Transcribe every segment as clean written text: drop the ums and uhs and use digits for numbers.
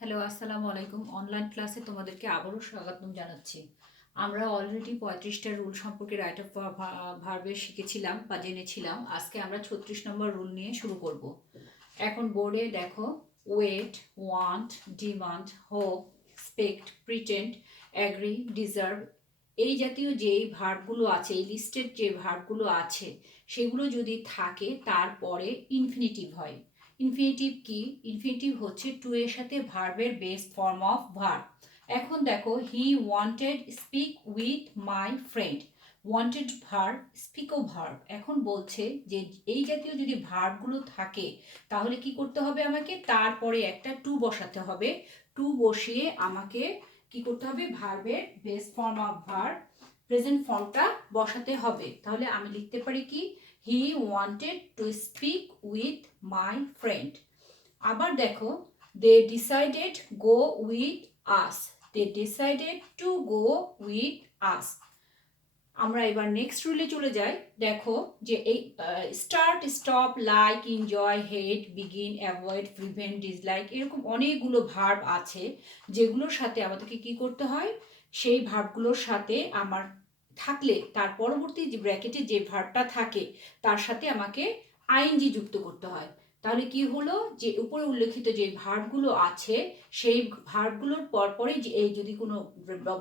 Hello, আসসালামু আলাইকুম। Online ক্লাসে তোমাদেরকে আবারও স্বাগতম জানাচ্ছি। আমরা অলরেডি 35টা রুল সম্পর্কে রাইট অফ ভার্বে শিখেছিলাম বা জেনেছিলাম। আজকে আমরা 36 নম্বর রুল নিয়ে শুরু করব। এখন বোর্ডে দেখো, wait, want, demand, hope, expect, pretend, agree, deserve, এই জাতীয় যেই ভার্বগুলো আছে, এই লিস্টেড যে ভার্বগুলো আছে, সেগুলো যদি থাকে তারপরে ইনফিনিটিভ হয়। ইনফিনিটিভ কি? ইনফিনিটিভ হচ্ছে টু এর সাথে ভার্বের বেস ফর্ম অফ ভার্ব। এখন দেখো, he wanted speak with my friend. Wanted verb, স্পিকও ভার্ব। এখন বলছে যে এই জাতীয় যদি ভার্বগুলো থাকে তাহলে কি করতে হবে? আমাকে তারপরে একটা টু বসাতে হবে। টু বসিয়ে আমাকে কি করতে হবে? ভার্বের base form of verb present ফর্মটা বসাতে হবে। তাহলে আমি লিখতে পারি কি? He wanted to speak with my friend. আবার দেখো, they decided go with us. They decided to go with us. আমরা এবার নেক্সট রুলে চলে যাই। দেখো যে এই start, stop, like, enjoy, hate, begin, avoid, prevent, dislike, এরকম অনেকগুলো ভার্ব আছে যেগুলোর সাথে আমাদেরকে কি করতে হয়? সেই ভার্বগুলোর সাথে আমার থাকলে তার পরবর্তী যে ব্র্যাকেটে যে ভার্বটা থাকে তার সাথে আমাকে আইএনজি যুক্ত করতে হয়। তাহলে কি হলো? যে উপরে উল্লেখিত যে ভার্বগুলো আছে সেই ভার্বগুলোর পরপরই যে এই যদি কোনো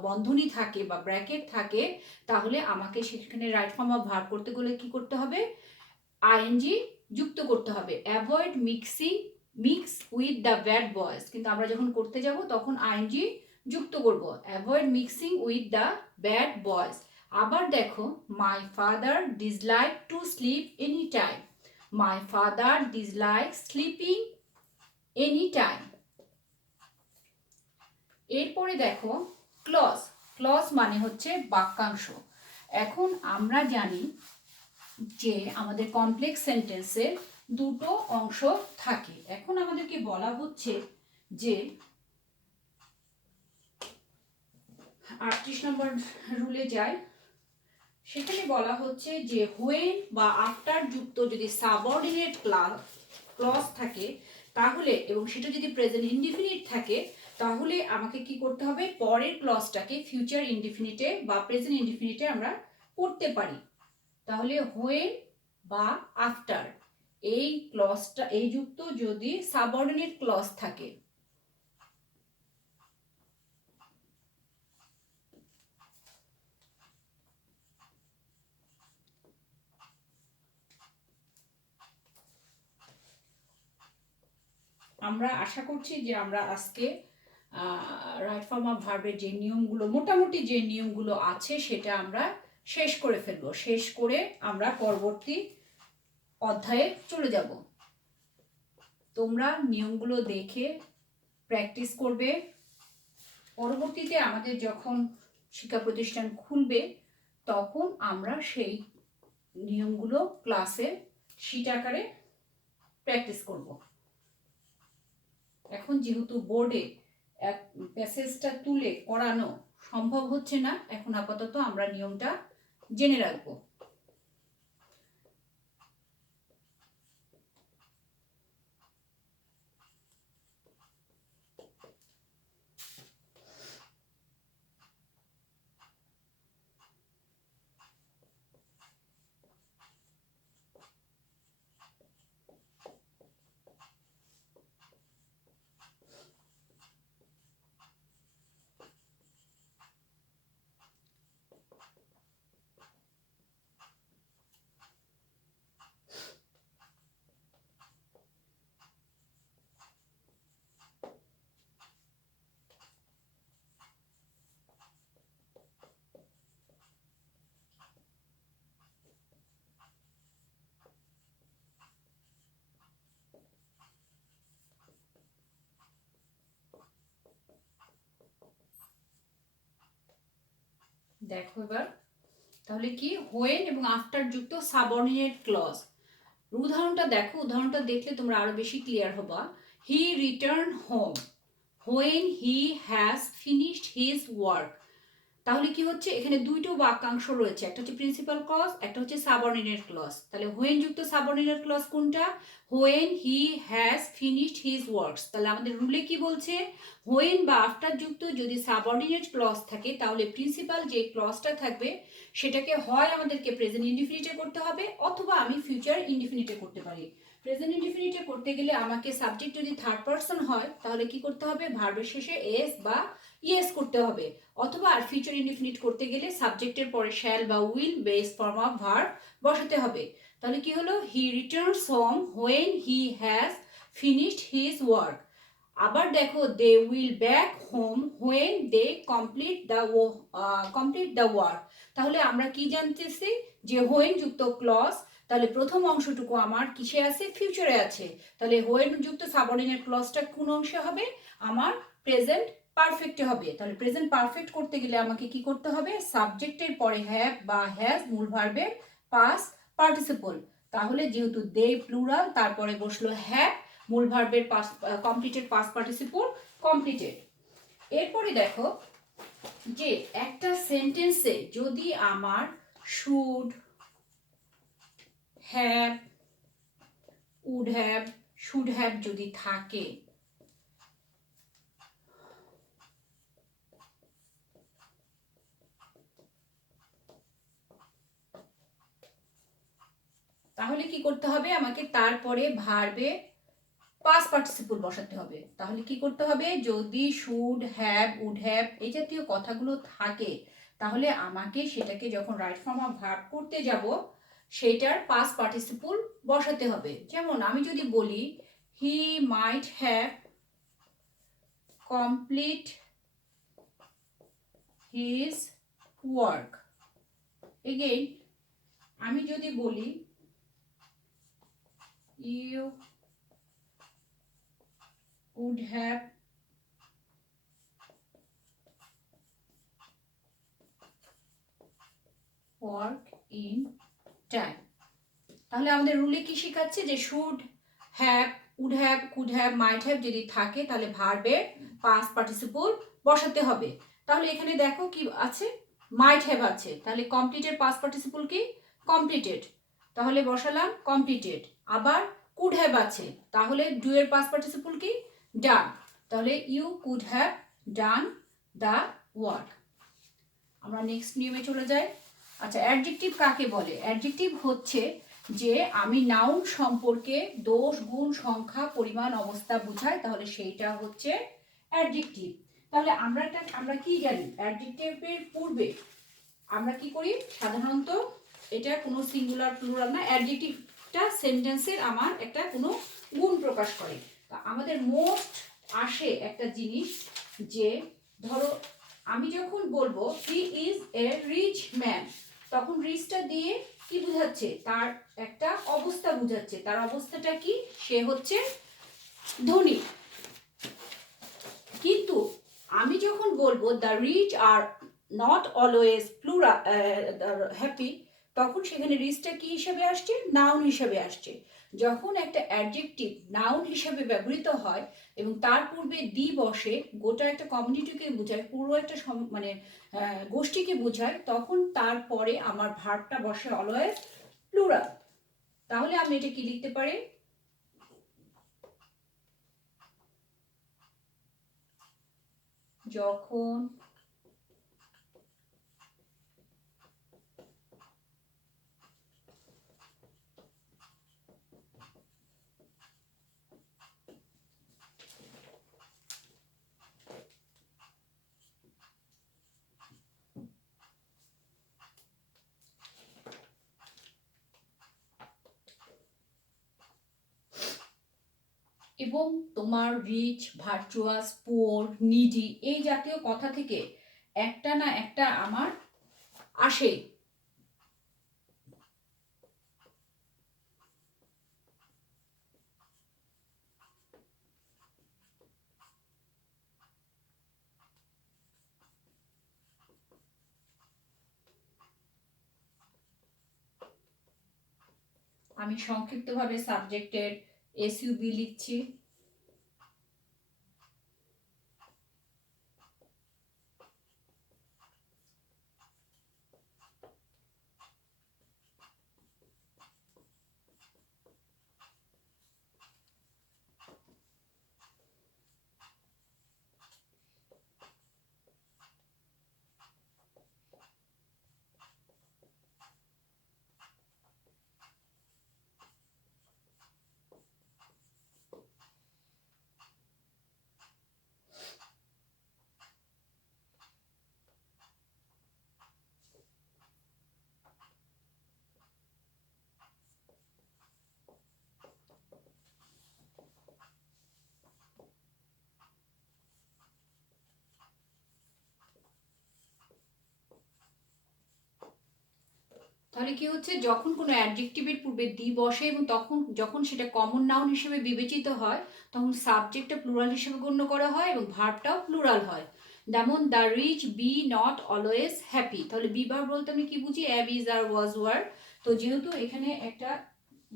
বন্ধনী থাকে বা ব্র্যাকেট থাকে তাহলে আমাকে সেখানে রাইট ফর্ম অফ ভার্ব করতে গেলে কি করতে হবে? আইএনজি যুক্ত করতে হবে। Avoid mixing mix with the bad boys, কিন্তু আমরা যখন করতে যাব তখন আইএনজি যুক্ত করব। Avoid mixing with the bad boys. আবার দেখো, my father dislike to sleep any time. My father dislike sleeping any time. এরপরে দেখো, ক্লজ। ক্লজ মানে হচ্ছে বাক্যাংশ। এখন আমরা জানি যে আমাদের কমপ্লেক্স সেন্টেন্সের দুটো অংশ থাকে। এখন আমাদেরকে বলা হচ্ছে যে 38 নম্বর রুলে যায়, সেখানে বলা হচ্ছে যে হোয়েন বা আফটার যুক্ত যদি সাবঅর্ডিনেট ক্লজ থাকে তাহলে, এবং সেটা যদি প্রেজেন্ট ইনডিফিনিট থাকে তাহলে আমাকে কি করতে হবে? পরের ক্লজটাকে ফিউচার ইনডিফিনিটে বা প্রেজেন্ট ইনডিফিনিটে আমরা করতে পারি। তাহলে হোয়েন বা আফটার এই ক্লজটা এই যুক্ত যদি সাবঅর্ডিনেট ক্লজ থাকে, আমরা আশা করছি যে আমরা আজকে রাইট ফর্ম অফ ভার্বের যে নিয়মগুলো, মোটামুটি যে নিয়মগুলো আছে সেটা আমরা শেষ করে ফেলবো। শেষ করে আমরা পরবর্তী অধ্যায়ে চলে যাব। তোমরা নিয়মগুলো দেখে প্র্যাকটিস করবে। পরবর্তীতে আমাদের যখন শিক্ষা প্রতিষ্ঠান খুলবে তখন আমরা সেই নিয়মগুলো ক্লাসে শীট আকারে প্র্যাকটিস করব। এখন যেহেতু বোর্ডে এক প্যাসেজটা তুলে করানো সম্ভব হচ্ছে না, এখন আপাতত আমরা নিয়মটা জেনে রাখবো। দেখো এবার, তাহলে কি? হোয়েন এবং আফটার যুক্ত সাবঅর্ডিনেট ক্লজ। উদাহরণটা দেখো, উদাহরণটা দেখলে তোমরা আরো বেশি ক্লিয়ার হবা। He return home when he has finished his work. তাহলে কি হচ্ছে, এখানে দুইটো বাক্যাংশ রয়েছে, একটা হচ্ছে প্রিন্সিপাল ক্লজ, একটা হচ্ছে সাবঅর্ডিনেট ক্লজ। তাহলে হোয়েন যুক্ত সাবঅর্ডিনেট ক্লজ কোনটা? When he has finished his works. তাহলে আমাদের রুলে কি বলছে, হোয়েন বা আফটার যুক্ত যদি সাবঅর্ডিনেট ক্লজ থাকে তাহলে প্রিন্সিপাল যে ক্লজটা থাকবে সেটাকে হয় আমাদেরকে প্রেজেন্ট ইনডিফিনিটে করতে হবে, অথবা আমি ফিউচার ইনডিফিনিটে করতে পারি। প্রেজেন্ট ইনডিফিনিটে করতে গেলে আমাকে সাবজেক্ট যদি থার্ড পারসন হয় তাহলে কি করতে হবে, ভার্বের শেষে এস বা ইয়েস করতে হবে, অথবা আর ফিউচার ইনডিফিনিট করতে গেলে সাবজেক্টের পরে শ্যাল বা will base form of verb বসাতে হবে। তাহলে কি হলো, he returns home when he has finished his work. আবার দেখো, they will back home when they complete the work. তাহলে আমরা কি জানতেছি, যে হোয়েন যুক্ত ক্লজ, তাহলে প্রথম অংশটুকু আমার কিসে আছে, ফিউচারে আছে। তাহলে হোয়েন যুক্ত সাবঅর্ডিনেট ক্লজটা কোন অংশে হবে, আমার প্রেজেন্ট পারফেক্টে হবে। তাহলে প্রেজেন্ট পারফেক্ট করতে গেলে আমাকে কি করতে হবে, সাবজেক্টের পরে হ্যাভ বা হ্যাজ মূল ভার্বের পাস্ট পার্টিসিপল। তাহলে যেহেতু দে প্লুরাল, তারপরে বসলো হ্যাভ, মূল ভার্বের past completed past participle completed. এরপরে দেখো যে একটা সেন্টেন্সে যদি আমার should have, would have, should have যদি থাকে, তাহলে কি করতে হবে, আমাকে তারপরে ভার্বে পাস্ট পার্টিসিপল বসাতে হবে। তাহলে কি করতে হবে, যদি শুড হ্যাভ, উড হ্যাভ এই জাতীয় কথাগুলো থাকে তাহলে আমাকে সেটাকে যখন রাইট ফর্ম অফ ভার্ব করতে যাব সেটার পাস্ট পার্টিসিপল বসাতে হবে। যেমন আমি যদি বলি he might have complete his work. Again আমি যদি বলি you would have work in time। তাহলে আমাদের রুলে কি শেখাচ্ছে, যে should have, would have, could have, might have যদি থাকে তাহলে ভার্বের পাস্ট পার্টিসিপল বসাতে হবে। তাহলে এখানে দেখো কি আছে, মাইট হ্যাভ আছে, তাহলে কমপ্লিটেড পাস্ট পার্টিসিপল কি, কমপ্লিটেড, তাহলে বসালাম কমপ্লিটেড। আবার কুড হ্যাভ আছে, তাহলে ডু এর পাস্ট পার্টিসিপল কি, ডান, তাহলে you could have done the work. আমরা নেক্সট নিয়মে চলে যাই। আচ্ছা, অ্যাডজেক্টিভ কাকে বলে? অ্যাডজেক্টিভ হচ্ছে যে আমি নাউন সম্পর্কে দোষ, গুণ, সংখ্যা, পরিমাণ, অবস্থা বোঝায়, তাহলে সেইটা হচ্ছে অ্যাডজেক্টিভ। তাহলে আমরা কি জানি, অ্যাডজেক্টিভের পূর্বে আমরা কি করি, সাধারণত এটা কোনো সিঙ্গুলার প্লুরাল না, অ্যাডজেক্টিভটা সেন্টেন্সের আমার একটা কোনো গুণ প্রকাশ করে। আমাদের মোস্ট আসে একটা জিনিস, যে ধরো আমি যখন বলবো he is a rich man, তখন রিচটা দিয়ে কি বোঝাচ্ছে, তার একটা অবস্থা বোঝাচ্ছে। তার অবস্থাটা কি, সে হচ্ছে ধনী। কিন্তু আমি যখন বলবো the rich are not always plural happy, তখন সেখানে রিচটা কি হিসাবে আসছে, নাউন হিসাবে আসছে। যখন একটা অ্যাডজেক্টিভ নাউন হিসাবে ব্যবহৃত হয় এবং তার পূর্বে দি বসে, গোটা একটা কমিউনিটিকে বোঝায়, পুরো একটা মানে গোষ্ঠীকে বোঝায়, তখন তারপরে আমার ভার্বটা বসে অলওয়েজ প্লুরাল। তাহলে আমি এটা কি লিখতে পারি, যখন এবং তোমার রিচ, ভার্চুয়াস, পুয়ার, নিডি এই জাতীয় কথা থেকে একটা না একটা আমার আসে। আমি সংক্ষিপ্তভাবে সাবজেক্টের এসইউবি লিখছি। তাহলে কি হচ্ছে, যখন কোনো অ্যাডজেক্টিভের পূর্বে দি বসে এবং যখন সেটা কমন নাউন হিসেবে বিবেচিত হয়, তখন সাবজেক্টটা প্লুরাল হিসেবে গণ্য করা হয় এবং ভার্বটাও প্লুরাল হয়। যেমন the rich be not always happy, তাহলে বি ভার্ব বলতে আমি কি বুঝি? Am, is, are, was, were. তো যেহেতু এখানে একটা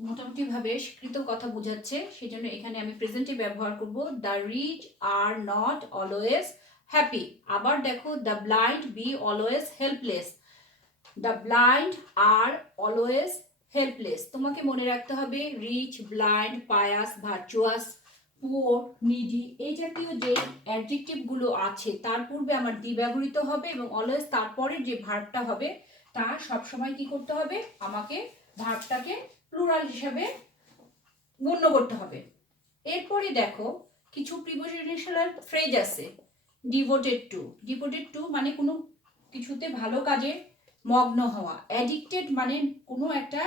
মোটামুটি ভাবে স্বীকৃত কথা বোঝাচ্ছে, সেজন্য এখানে আমি প্রেজেন্টে ব্যবহার করব the rich are not always happy. আবার দেখো, the blind be always helpless. The blind are always helpless. তোমাকে মনে রাখতে হবে rich, blind, pious, virtuous, poor, needy, এই জাতীয় যে অ্যাডজেক্টিভগুলো আছে তার পূর্বে আমার দি ব্যবহৃত হবে এবং অলওয়েজ তারপরে যে ভার্বটা হবে তা সবসময় কি করতে হবে? আমাকে ভার্বটাকে প্লুরাল হিসাবে গণ্য করতে হবে। এরপরে দেখো, কিছু প্রিপোজিশনাল ফ্রেজ আছে। ডিভোটেড টু, ডিভোটেড টু মানে কোনো কিছুতে ভালো কাজে মগ্ন হওয়া। অ্যাডিক্টেড মানে কোনো একটা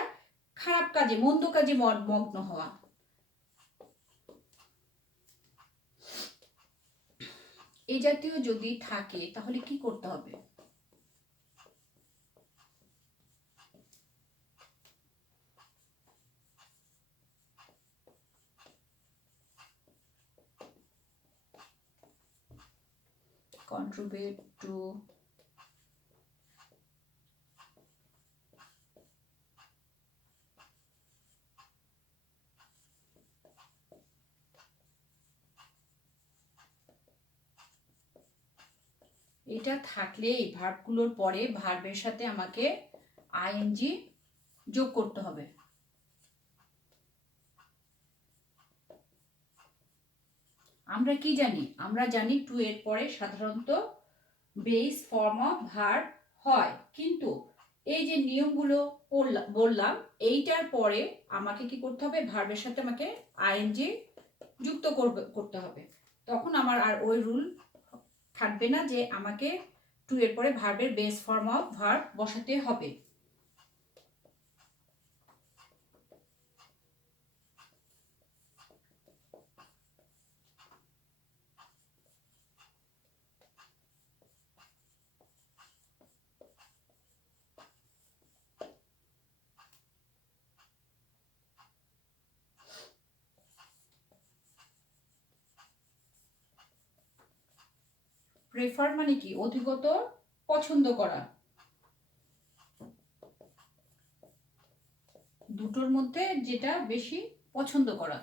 খারাপ কাজে, মন্দ কাজে মগ্ন হওয়া। এই জাতীয় যদি থাকে তাহলে কি করতে হবে? contribute to, এটা থাকলে এই ভার্বগুলোর পরে ভার্বের সাথে আমাকে আইএনজি যোগ করতে হবে। আমরা কি জানি? আমরা জানি টু এর পরে সাধারণত বেস ফর্ম অফ ভার্ব হয়, কিন্তু এই যে নিয়মগুলো বললাম এইটার পরে আমাকে কি করতে হবে? ভার্বের সাথে আমাকে আইএনজি যুক্ত করতে হবে। তখন আমার আর ওই রুল থাকবে না যে আমাকে টু এর পরে ভার্বের বেস ফর্ম অফ ভার্ব বসাতে হবে। প্রেফার মানে কি? অধিকতর পছন্দ করা। দুটোর মধ্যে যেটা বেশি পছন্দ করা।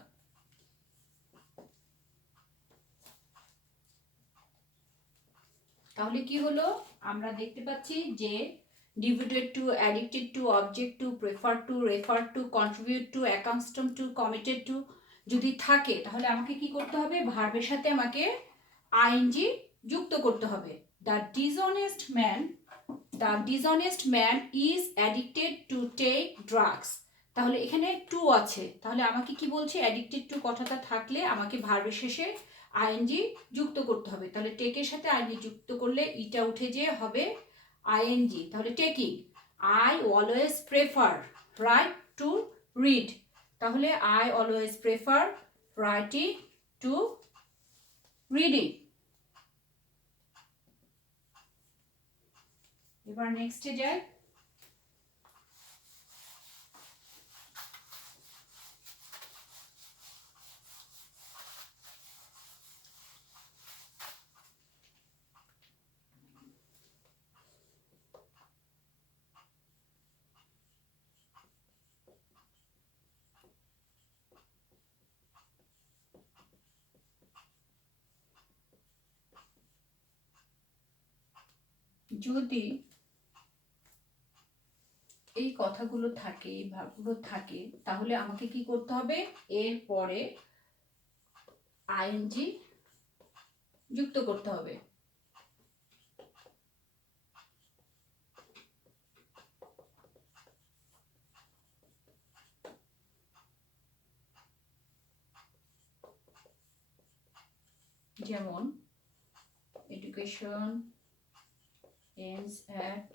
তাহলে কি হলো? আমরা দেখতে পাচ্ছি যে devoted to, addicted to, object to, prefer to, refer to, contribute to, accustom to, committed to যদি থাকে তাহলে আমাকে কি করতে হবে? ভার্বের সাথে আমাকে আইএনজি যুক্ত করতে হবে। The dishonest man, the dishonest man is addicted to take drugs. তাহলে এখানে টু আছে, তাহলে আমাকে কি বলছে? অ্যাডিক্টেড টু কথাটা থাকলে আমাকে ভার্বের শেষে আইএনজি যুক্ত করতে হবে। তাহলে টেকের সাথে আইএনজি যুক্ত করলে ইটা উঠে যে হবে আইএনজি। তাহলে taking, I always prefer write to read. তাহলে I always prefer writing to reading. এবার নেক্সটে যাই। যদি এই কথাগুলো থাকে, এই ভাবগুলো থাকে, তাহলে আমাকে কি করতে হবে? এর পরে আইএনজি যুক্ত করতে হবে। যেমন education ends at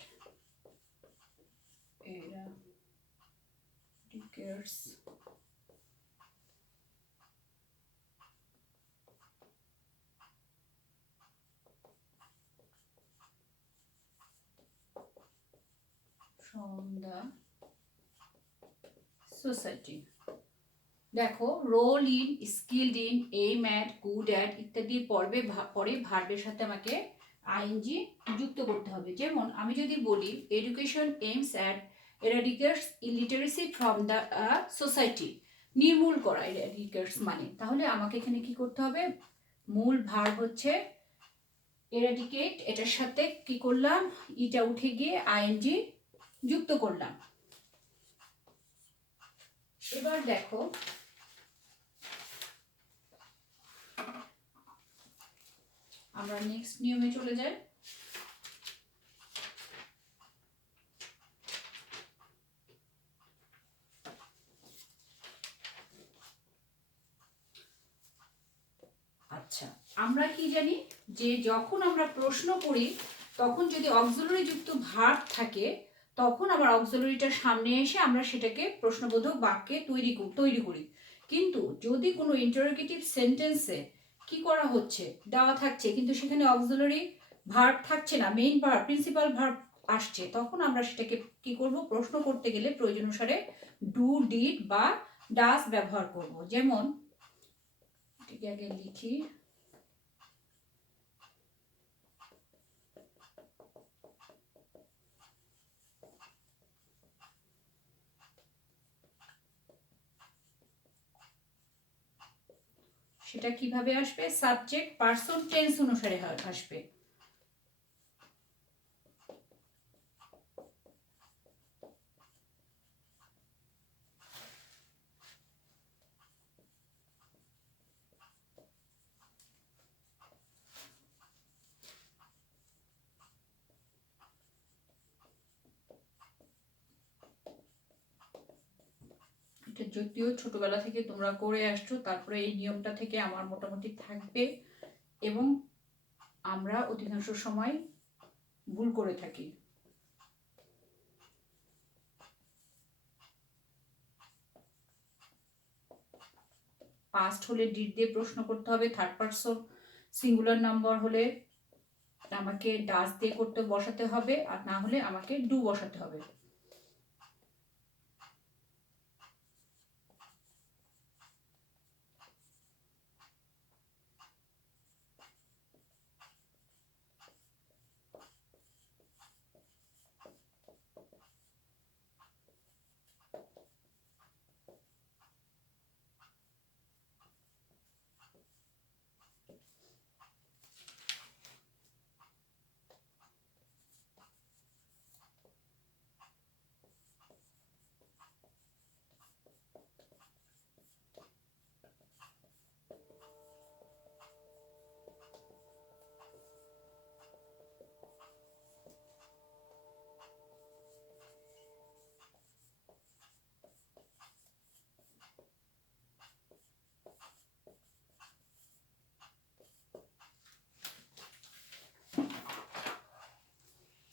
educators from the society. দেখো role in, skilled in, aim at, good at ইত্যাদি পরে ভার্বের সাথে আমাকে আইএনজি যুক্ত করতে হবে। যেমন আমি যদি বলি education aims at eradicates illiteracy from the society, নির্মূল করা এরাডিকেটস মানে, তাহলে আমাকে এখানে কি করতে হবে, মূল ভার্ব হচ্ছে এরাডিকেট, এটার সাথে কি করলাম, ইটা উঠে গিয়ে আইএনজি যুক্ত করলাম। এবার দেখো আমরা নেক্সট নিয়মে চলে যাই। আচ্ছা, আমরা কি জানি যে যখন আমরা প্রশ্ন করি তখন যদি অক্সিলারি যুক্ত ভার্ব থাকে তখন আবার অক্সিলারিটার সামনে এসে আমরা সেটাকে প্রশ্নবোধক বাক্যে তৈরি করি। কিন্তু যদি কোনো ইন্টারোগেটিভ সেন্টেন্সে কি করা হচ্ছে, দেওয়া থাকছে কিন্তু সেখানে অক্সিলারি ভার্ব থাকছে না, মেইন ভার্ব প্রিন্সিপাল ভার্ব আসছে, তখন আমরা সেটাকে কি করব, প্রশ্ন করতে গেলে প্রয়োজন অনুসারে ডু, ডিড বা ডাস ব্যবহার করব। যেমন এটাকে আগে লিখি, সেটা কিভাবে আসবে, সাবজেক্ট পারসন টেন্স অনুসারে আসবে। এটা যদিও ছোটবেলা থেকে তোমরা করে আসছো, তারপরে এই নিয়মটা থেকে আমার মোটামুটি থাকবে এবং আমরা অধিকাংশ সময় ভুল করে থাকি। পাস্ট হলে ডিড দিয়ে প্রশ্ন করতে হবে, থার্ড পারসন সিঙ্গুলার নাম্বার হলে আমাকে ডাস দিয়ে করতে বসাতে হবে, আর না হলে আমাকে ডু বসাতে হবে।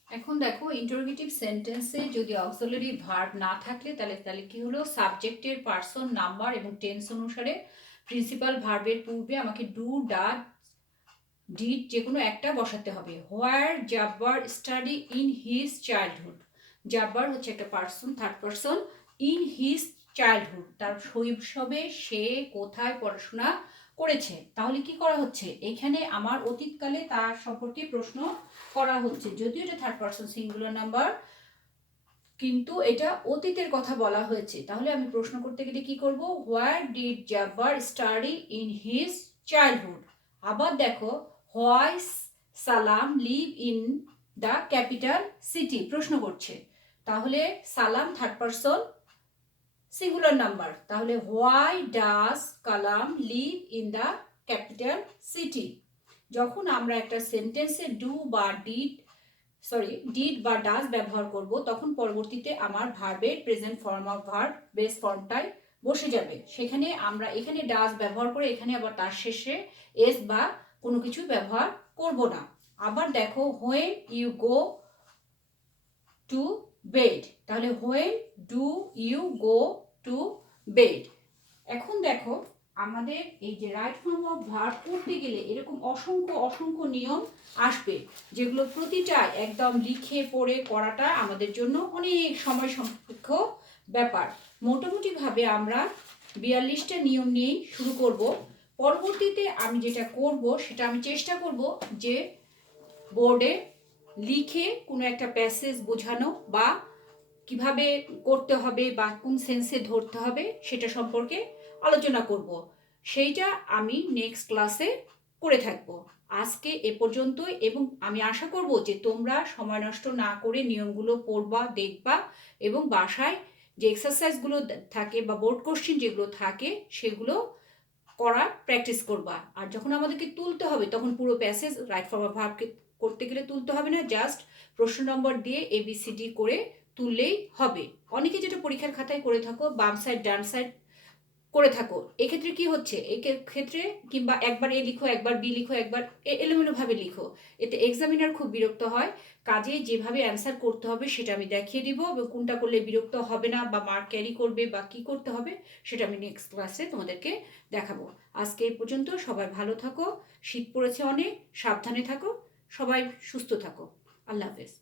এখন দেখো ইন্টারোগেটিভ সেন্টেন্সে যদি অক্সিলারি ভার্ব না থাকলে তাহলে কি হলো, সাবজেক্টের পারসন নাম্বার এবং টেন্স অনুসারে প্রিন্সিপাল ভার্বের পূর্বে আমাকে ডু, ডাজ, ডিড যে কোনো একটা বসাতে হবে। Where Jabbar study in his childhood, Jabbar হচ্ছে একটা person, third person, in his childhood তার শৈশবে সে কোথায় পড়াশোনা করেছে, তাহলে কি করা হচ্ছে, এখানে আমার অতীতকালে তার সম্পর্কে প্রশ্ন করা হচ্ছে, যদিও এটা থার্ড পারসন সিঙ্গুলার নাম্বার কিন্তু এটা অতীতের কথা বলা হয়েছে, তাহলে আমি প্রশ্ন করতে গেলে কি করব, where did Jabbar study in his childhood. আবার দেখো হোয়াই সালাম live in the capital city, প্রশ্ন করছে, তাহলে সালাম থার্ড পারসন সিঙ্গুলার নাম্বার, তাহলে why does Kalam live in the capital city. যখন আমরা একটা সেন্টেন্সে ডু বা ডিড বা ডাজ ব্যবহার করব তখন পরবর্তীতে আমার ভার্বের present form of verb base ফর্মটাই বসে যাবে, সেখানে আমরা এখানে ডাজ ব্যবহার করে এখানে আবার তার শেষে এস বা কোনো কিছু ব্যবহার করব না। আবার দেখো when you go to bed, তাহলে when do you go to bed. এখন দেখো আমাদের এই যে রাইট ফর্ম অফ ভার্ব করতে গেলে এরকম অসংখ্য নিয়ম আসবে, যেগুলো প্রতিটা একদম লিখে পড়ে করাটা আমাদের জন্য অনেক সময় সাপেক্ষ ব্যাপার। মোটামুটিভাবে আমরা 42টা নিয়ম নিয়েই শুরু করব। পরবর্তীতে আমি যেটা করব সেটা আমি চেষ্টা করব যে বোর্ডে লিখে কোনো একটা প্যাসেজ বোঝানো বা কিভাবে করতে হবে বা কোন সেন্সে ধরতে হবে সেটা সম্পর্কে আলোচনা করব। সেইটা আমি নেক্সট ক্লাসে করে থাকব। আজকে এ পর্যন্তই, এবং আমি আশা করব যে তোমরা সময় নষ্ট না করে নিয়মগুলো পড়বা, দেখবা এবং বাসায় যে এক্সারসাইজগুলো থাকে বা বোর্ড কোশ্চেন যেগুলো থাকে সেগুলো করার প্র্যাকটিস করবা। আর যখন আমাদেরকে তুলতে হবে তখন পুরো প্যাসেজ রাইট ফর্ম অফ ভার্বকে করতে গেলে তুলতে হবে না, জাস্ট প্রশ্ন নম্বর দিয়ে ABCD করে তুললেই হবে। অনেকে যেটা পরীক্ষার খাতায় করে থাকো বাম সাইড ডান সাইড করে থাকো, এক্ষেত্রে কি হচ্ছে, ক্ষেত্রে কিংবা একবার এ লিখো একবার বি লিখো একবার এলোমেলোভাবে লিখো, এতে এক্সামিনার খুব বিরক্ত হয়। কাজে যেভাবে অ্যান্সার করতে হবে সেটা আমি দেখিয়ে দিব, এবং কোনটা করলে বিরক্ত হবে না বা মার্ক ক্যারি করবে বা কি করতে হবে সেটা আমি নেক্সট ক্লাসে তোমাদেরকে দেখাবো। আজকে এই পর্যন্ত, সবাই ভালো থাকো, শীত পড়েছে অনেক, সাবধানে থাকো, সবাই সুস্থ থাকো। আল্লাহ হাফেজ।